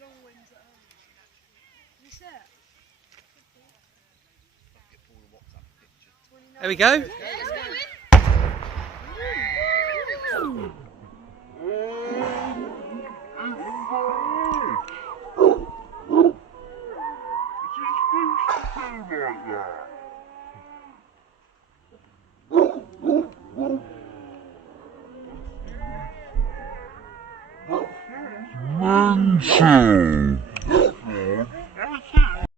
long wins at home. You see it? There we go. Mental.